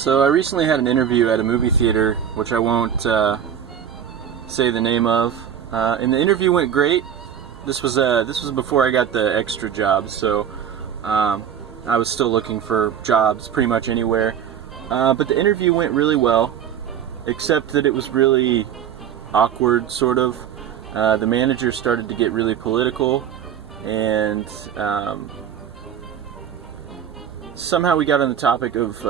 So I recently had an interview at a movie theater, which I won't say the name of, and the interview went great. This was before I got the extra job, so I was still looking for jobs pretty much anywhere. But the interview went really well, except that it was really awkward, sort of. The manager started to get really political, and somehow we got on the topic of,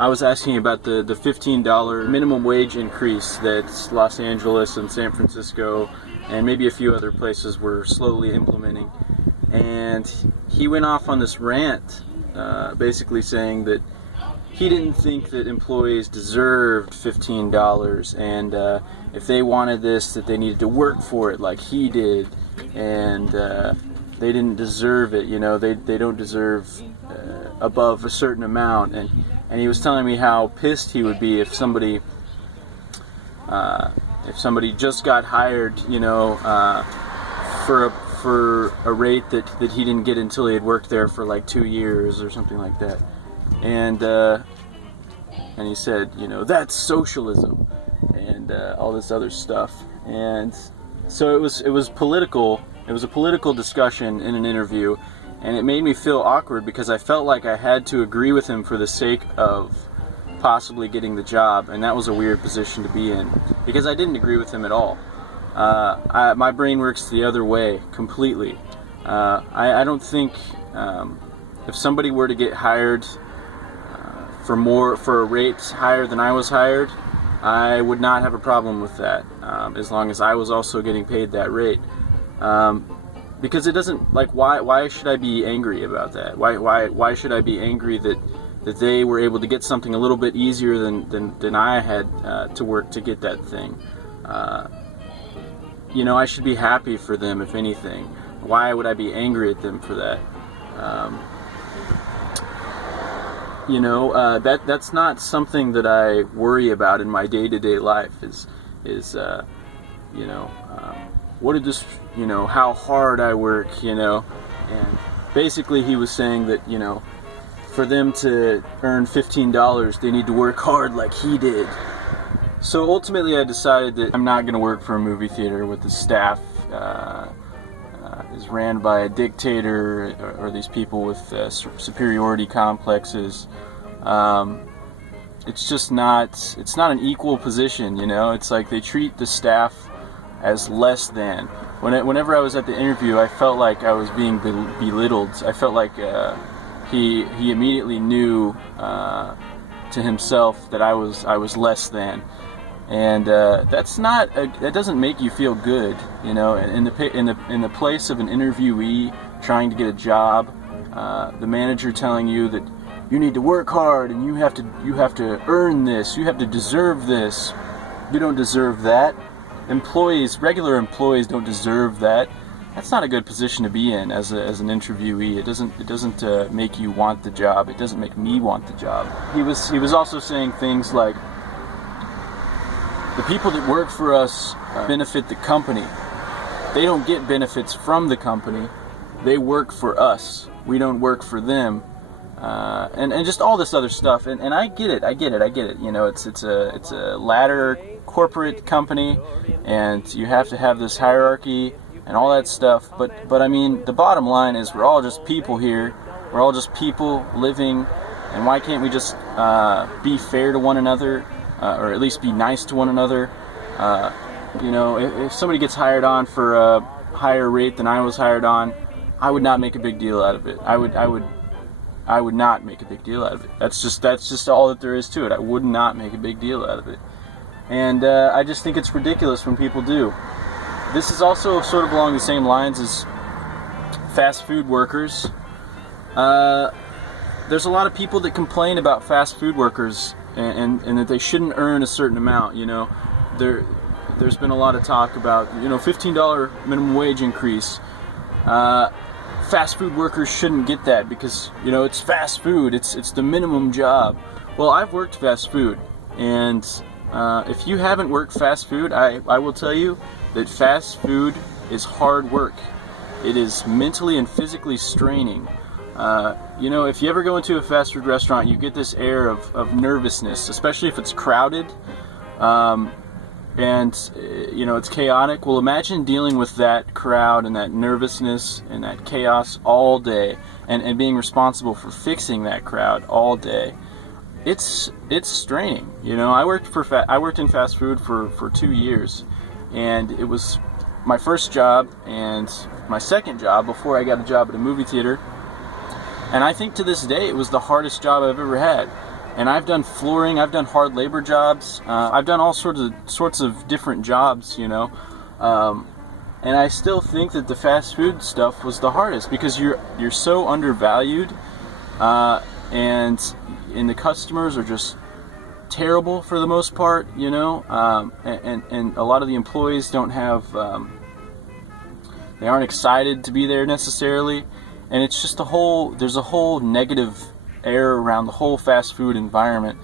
I was asking about the $15 minimum wage increase that Los Angeles and San Francisco and maybe a few other places were slowly implementing. And he went off on this rant, basically saying that he didn't think that employees deserved $15, and if they wanted this, that they needed to work for it like he did, and they didn't deserve it, you know, they don't deserve above a certain amount. And he was telling me how pissed he would be if somebody just got hired, you know, for a rate that he didn't get until he had worked there for like 2 years or something like that. And he said, you know, that's socialism, and all this other stuff. And so it was political. It was a political discussion in an interview, and it made me feel awkward because I felt like I had to agree with him for the sake of possibly getting the job, and that was a weird position to be in because I didn't agree with him at all. My brain works the other way completely. I don't think if somebody were to get hired for a rate higher than I was hired, I would not have a problem with that, as long as I was also getting paid that rate. Because it doesn't, like, why should I be angry about that? Why should I be angry that they were able to get something a little bit easier than I had to work to get that thing? You know, I should be happy for them, if anything. Why would I be angry at them for that? You know, that's not something that I worry about in my day-to-day life. You know, what did this, you know, how hard I work, you know. And basically he was saying that, you know, for them to earn $15, they need to work hard like he did. So ultimately I decided that I'm not going to work for a movie theater with the staff is ran by a dictator or these people with superiority complexes. It's just not, it's not an equal position, you know. It's like they treat the staff as less than. Whenever I was at the interview, I felt like I was being belittled. I felt like he immediately knew to himself that I was less than, and that doesn't make you feel good, you know. In the place of an interviewee trying to get a job, the manager telling you that you need to work hard and you have to earn this, you have to deserve this. You don't deserve that. Regular employees don't deserve that. That's not a good position to be in as an interviewee. It doesn't make you want the job. It doesn't make me want the job. He was also saying things like, the people that work for us benefit the company. They don't get benefits from the company. They work for us. We don't work for them. And just all this other stuff. And I get it. You know, it's a ladder corporate company, and you have to have this hierarchy and all that stuff. But I mean, the bottom line is we're all just people here. We're all just people living, and why can't we just be fair to one another, or at least be nice to one another? You know, if somebody gets hired on for a higher rate than I was hired on, I would not make a big deal out of it. I would not make a big deal out of it. That's just all that there is to it. I would not make a big deal out of it. And I just think it's ridiculous when people do. This is also sort of along the same lines as fast food workers. There's a lot of people that complain about fast food workers and that they shouldn't earn a certain amount, you know. There's been a lot of talk about, you know, $15 minimum wage increase. Fast food workers shouldn't get that because, you know, it's fast food. It's the minimum job. Well, I've worked fast food, and if you haven't worked fast food, I will tell you that fast food is hard work. It is mentally and physically straining. You know, if you ever go into a fast food restaurant, you get this air of nervousness, especially if it's crowded, and you know, it's chaotic. Well, imagine dealing with that crowd and that nervousness and that chaos all day, and being responsible for fixing that crowd all day. It's straining. You know, I worked in fast food for 2 years, and it was my first job and my second job before I got a job at a movie theater. And I think to this day it was the hardest job I've ever had. And I've done flooring, I've done hard labor jobs, I've done all sorts of different jobs, you know. And I still think that the fast food stuff was the hardest, because you're so undervalued, and the customers are just terrible for the most part, you know. And a lot of the employees don't have, they aren't excited to be there necessarily. And it's just there's a whole negative air around the whole fast food environment.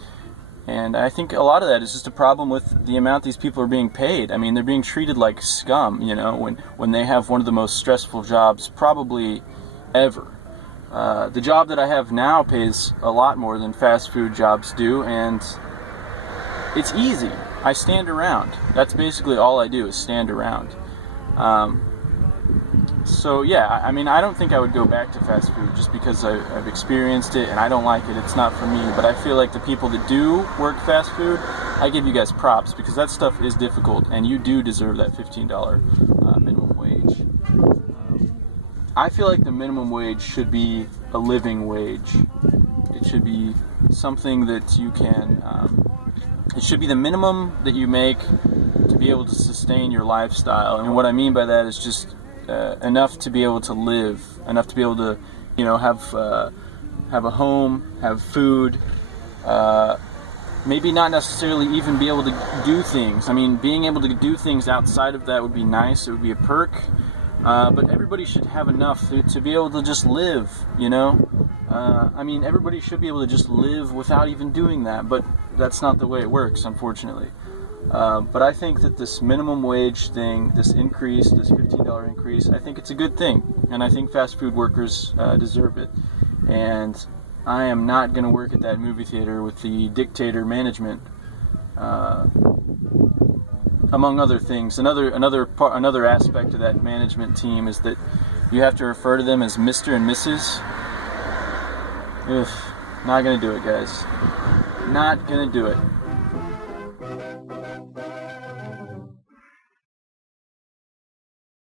And I think a lot of that is just a problem with the amount these people are being paid. I mean, they're being treated like scum, you know, when they have one of the most stressful jobs probably ever. The job that I have now pays a lot more than fast food jobs do, and it's easy. I stand around. That's basically all I do, is stand around. So yeah, I mean, I don't think I would go back to fast food just because I've experienced it and I don't like it. It's not for me. But I feel like the people that do work fast food, I give you guys props, because that stuff is difficult and you do deserve that $15 minimum wage. I feel like the minimum wage should be a living wage. It should be something that you can, it should be the minimum that you make to be able to sustain your lifestyle. And what I mean by that is just enough to be able to live, enough to be able to, you know, have a home, have food, maybe not necessarily even be able to do things. I mean, being able to do things outside of that would be nice. It would be a perk, but everybody should have enough to be able to just live, you know. I mean, everybody should be able to just live without even doing that, but that's not the way it works, unfortunately. But I think that this minimum wage thing, this increase, this $15 increase, I think it's a good thing. And I think fast food workers deserve it. And I am not going to work at that movie theater with the dictator management, among other things. Another aspect of that management team is that you have to refer to them as Mr. and Mrs. Ugh, not going to do it, guys. Not going to do it.